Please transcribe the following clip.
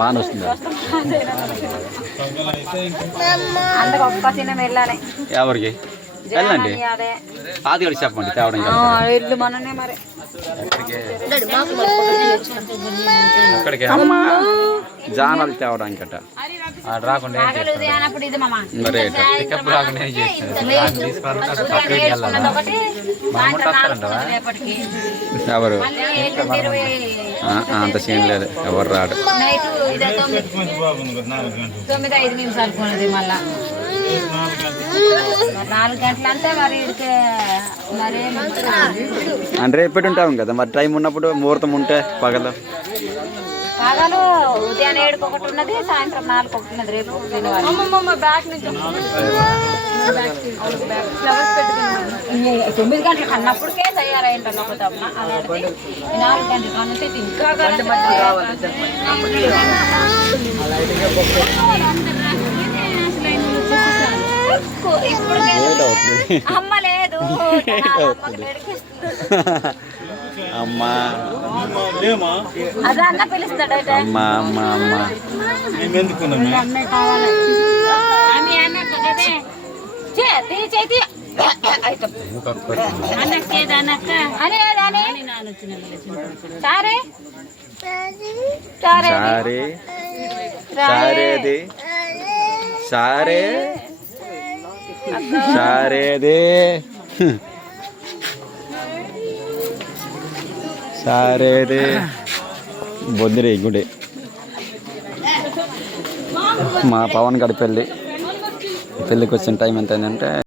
బాగా వస్తుంది ఎవరికి వెళ్ళండి అది కూడా చెప్పండి తేవడం ఎక్కడికి జానాలు తేవడానికట రాకుండా ఎవరు అంత సీన్ లేదు ఎవరు రాడు 9-5 నిమిషాలు కొన్నది మళ్ళా 4 గంటలంటే మరి అంటే రేపు ఉంటాం కదా మరి టైం ఉన్నప్పుడు ముహూర్తం ఉంటే పగలు ఉదయం 7 ఒకటి ఉన్నది, సాయంత్రం 4 ఒకటి ఉన్నది. రేపు 9 గంటలకు అన్నప్పటికే తయారైంటాను ఒక తప్ప 4 గంటలకు అన్నట్టు ఇంకా ఇప్పుడు అమ్మ లేదు అమ్మా అదే అన్న పిలుస్తాడట. అమ్మా అమ్మా అమ్మా సారేది సారే సారేది సారేది బొద్దిరి గుడి మా పవన్ గడి పెళ్ళికి వచ్చిన టైం ఎంత అయిందంటే